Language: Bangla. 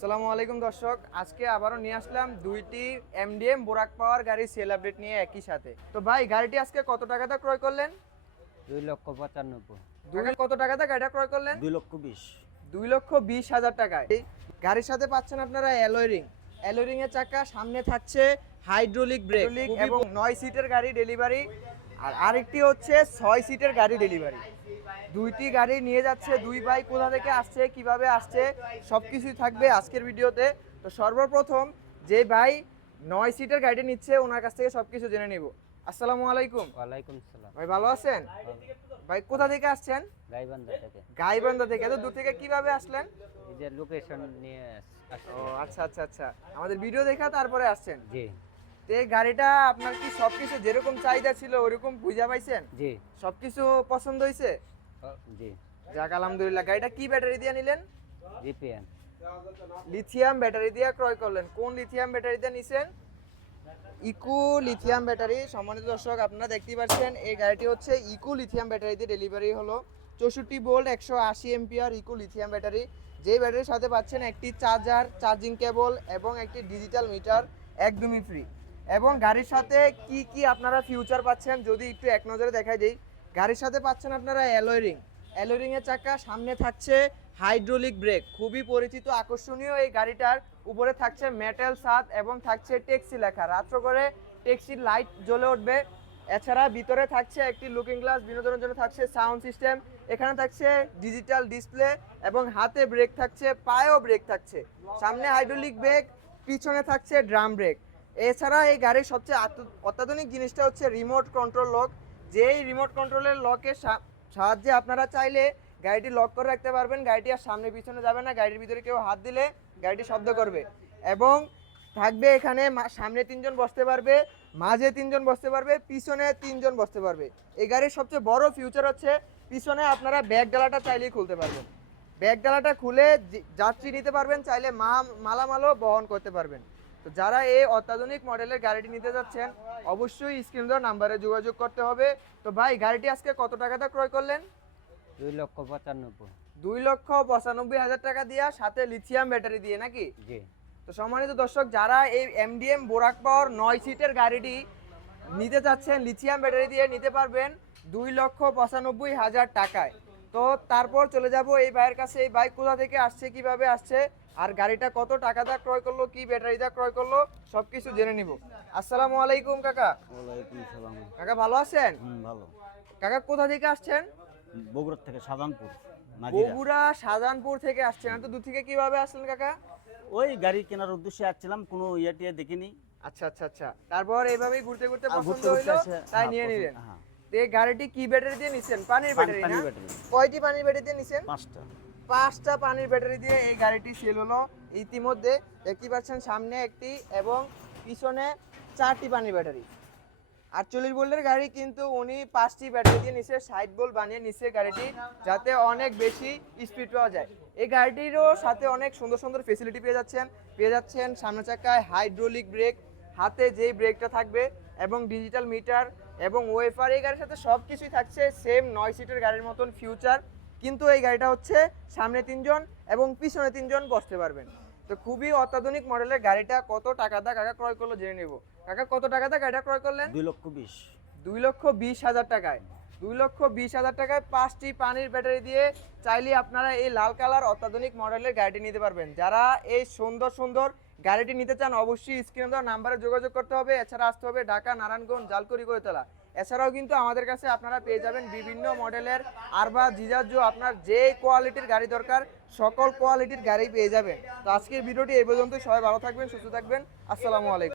আসসালামু আলাইকুম দর্শক, আজকে আবারও নিয়ে আসলাম দুইটি এমডিএম বোরাক পাওয়ার গাড়ি সেল আপডেট নিয়ে একই সাথে। তো ভাই, গাড়িটি আজকে কত টাকাতে ক্রয় করলেন? 2,95,000। কত টাকাতে গাড়িটা ক্রয় করলেন? 2,20,000। 2,20,000 টাকায়। এই গাড়ির সাথে পাচ্ছেন আপনারা অ্যালয় রিং এর চাকা, সামনে থাকছে হাইড্রোলিক ব্রেক এবং 9 সিটের গাড়ি ডেলিভারি, আর আরেকটি হচ্ছে 6 সিটের গাড়ি ডেলিভারি। দুইটি গাড়ি নিয়ে যাচ্ছে দুই ভাই, কোথা থেকে আসছে, কিভাবে আসছে, সবকিছুই থাকবে আজকের ভিডিওতে। তো সর্বপ্রথম যে ভাই 9 সিটের গাড়িটা নিচ্ছে ওনার কাছ থেকে সবকিছু জেনে নিব। আসসালামু আলাইকুম। ওয়ালাইকুম সালাম। ভাই ভালো আছেন? ভাই কোথা থেকে আসছেন? গাইবান্ধা থেকে। গাইবান্ধা থেকে। এত দূর থেকে কিভাবে আসলেন? এই যে লোকেশন নিয়ে আসছি। ও আচ্ছা আচ্ছা আচ্ছা, আমাদের ভিডিও দেখা তারপরে আসছেন। জি তো এই গাড়িটা আপনার কি সবকিছু যেরকম চাহিদা ছিল ওরকম বুঝা পাইছেন? জি সবকিছু পছন্দ হয়েছে? জি। যাক আলহামদুলিল্লাহ। গাড়িটা কি ব্যাটারি দিয়ে নিলেন? জিপিএন। লিথিয়াম ব্যাটারি দিয়ে ক্রয় করলেন। কোন লিথিয়াম ব্যাটারি দিয়ে নিছেন? Eco lithium battery. সম্মানিত দর্শক, আপনারা দেখতেই পাচ্ছেন এই গাড়িটি হচ্ছে ইকো লিথিয়াম ব্যাটারি দিয়ে ডেলিভারি হলো। 64 volt 180 ampere eco lithium battery, যেই ব্যাটারির সাথে পাচ্ছেন একটি চার্জার, চার্জিং কেবল এবং একটি ডিজিটাল মিটার একদমই ফ্রি। এবং গাড়ির সাথে কি কি আপনারা ফিউচার পাচ্ছেন যদি একটু এক নজরে দেখাই দেই। গাড়ির সাথে পাচ্ছেন আপনারা অ্যালয় রিং এর চাকা, সামনে থাকছে হাইড্রোলিক ব্রেক, খুবই পরিচিত আকর্ষণীয় এই গাড়িটার। উপরে থাকছে মেটাল ছাদ এবং থাকছে ট্যাক্সি লেখা, রাত্র করে ট্যাক্সির লাইট জ্বলে উঠবে। এছাড়া ভিতরে থাকছে একটি লুকিং গ্লাস, বিনোদনের জন্য থাকছে সাউন্ড সিস্টেম, এখানে থাকছে ডিজিটাল ডিসপ্লে এবং হাতে ব্রেক থাকছে, পায়েও ব্রেক থাকছে। সামনে হাইড্রোলিক ব্রেক, পিছনে থাকছে ড্রাম ব্রেক। এছাড়া এই গাড়ির সবচেয়ে অত্যাধুনিক জিনিসটা হচ্ছে রিমোট কন্ট্রোল লক। যেই রিমোট কন্ট্রোলের লকের সাহায্যে আপনারা চাইলে গাড়িটি লক করে রাখতে পারবেন। গাড়িটি আর সামনে পিছনে যাবে না, গাড়ির ভিতরে কেউ হাত দিলে গাড়িটি শব্দ করবে। এবং থাকবে এখানে সামনে 3 জন বসতে পারবে, মাঝে 3 জন বসতে পারবে, পিছনে 3 জন বসতে পারবে। এই গাড়ির সবচেয়ে বড় ফিউচার হচ্ছে পিছনে আপনারা ব্যাগ ডালাটা চাইলেই খুলতে পারবেন। ব্যাগ ডালাটা খুলে যাত্রী নিতে পারবেন, চাইলে মালামালও বহন করতে পারবেন। তো যারা এই অত্যাধুনিক মডেলের গাড়িটি নিতে যাচ্ছেন অবশ্যই স্ক্রিন দেওয়া নাম্বারে যোগাযোগ করতে হবে। তো ভাই, গাড়িটি আজকে কত টাকাতে ক্রয় করলেন? 2,95,000। 2,95,000 টাকা দিয়া, সাথে লিথিয়াম ব্যাটারি দিয়ে নাকি? জি। তো সম্মানিত দর্শক, যারা এই এমডিএম বোরাক পাওয়ার 9 সিটের গাড়িটি নিতে চাচ্ছেন লিথিয়াম ব্যাটারি দিয়ে নিতে পারবেন 2,95,000 টাকায়। তো তারপর চলে যাব এই ভাইয়ের কাছে। এই বাইক কোথা থেকে আসছে, কিভাবে আসছে, আর গাড়িটা কত টাকাটা ক্রয় করলো, কি ব্যাটারিটা ক্রয় করলো, সবকিছু জেনে নিব। আসসালামু আলাইকুম কাকা। ওয়ালাইকুম সালাম। কাকা ভালো আছেন? ভালো। কাকা কোথা থেকে আসছেন? বগুড়া থেকে শাহজাহানপুর। বগুড়া শাহজাহানপুর থেকে আসছেন। এত দূর থেকে কিভাবে আসলেন কাকা? ওই গাড়ি কেনার উদ্দেশ্যে আসছিলাম, কোনো ইয়ে দেখিনি। আচ্ছা আচ্ছা আচ্ছা, তারপর এইভাবেই ঘুরতে ঘুরতে পছন্দ ঘুরতে হইলো, আসে, তাই হ্যাঁ, নিয়ে নিলেন। হ্যাঁ। তো এই গাড়িটি কি ব্যাটারি দিয়ে নিছেন? পানির ব্যাটারি না? পানির ব্যাটারি। কয়টি পানির ব্যাটারি দিয়ে নিছেন? 5টা। 5টা পানির ব্যাটারি দিয়ে এই গাড়িটি সেল হলো। ইতিমধ্যে দেখতে পাচ্ছেন সামনে একটি এবং পিছনে 4টি পানির ব্যাটারি। 48 ভোল্টের গাড়ি, কিন্তু উনি 5টি ব্যাটারি দিয়ে নিছে, 60 ভোল্ট বানিয়ে নিছে গাড়িটি, যাতে অনেক বেশি স্পিড পাওয়া যায়। এই গাড়িটিরও সাথে অনেক সুন্দর সুন্দর ফেসিলিটি পেয়ে যাচ্ছেন সামনের চাকায় হাইড্রোলিক ব্রেক, হাতে যেই ব্রেকটা থাকবে, এবং ডিজিটাল মিটার এবং ওয়েফার। এই গাড়ির সাথে সব কিছুই থাকছে সেম 9 সিটের গাড়ির মতন ফিউচার, কিন্তু এই গাড়িটা হচ্ছে সামনে 3 জন এবং পিছনে 3 জন বসতে পারবেন। তো খুবই অত্যাধুনিক মডেলের গাড়িটা কত টাকা দা কাকা ক্রয় করলো জেনে নেব। কাকা কত টাকা দা গাড়িটা ক্রয় করলেন? 2,20,000। 2,20,000 টাকায়। 2,20,000 টাকায় 5টি পানির ব্যাটারি দিয়ে চাইলে আপনারা এই লাল কালার অত্যাধুনিক মডেলের গাড়িটি নিতে পারবেন। যারা এই সুন্দর সুন্দর গাড়িটি নিতে চান অবশ্যই স্ক্রিনে দেওয়া নাম্বারে যোগাযোগ করতে হবে। এছাড়া আসতে হবে ঢাকা, নারায়ণগঞ্জ, জালকুড়ি, কৈতলা। এছাড়াও কিন্তু আমাদের কাছে আপনারা পেয়ে যাবেন বিভিন্ন মডেলের আরবা, জিজাজু, আপনার যে কোয়ালিটির গাড়ি দরকার সকল কোয়ালিটির গাড়ি পেয়ে যাবেন। তো আজকের ভিডিওটি এই পর্যন্তই। সবাই ভালো থাকবেন, সুস্থ থাকবেন। আসসালামু আলাইকুম।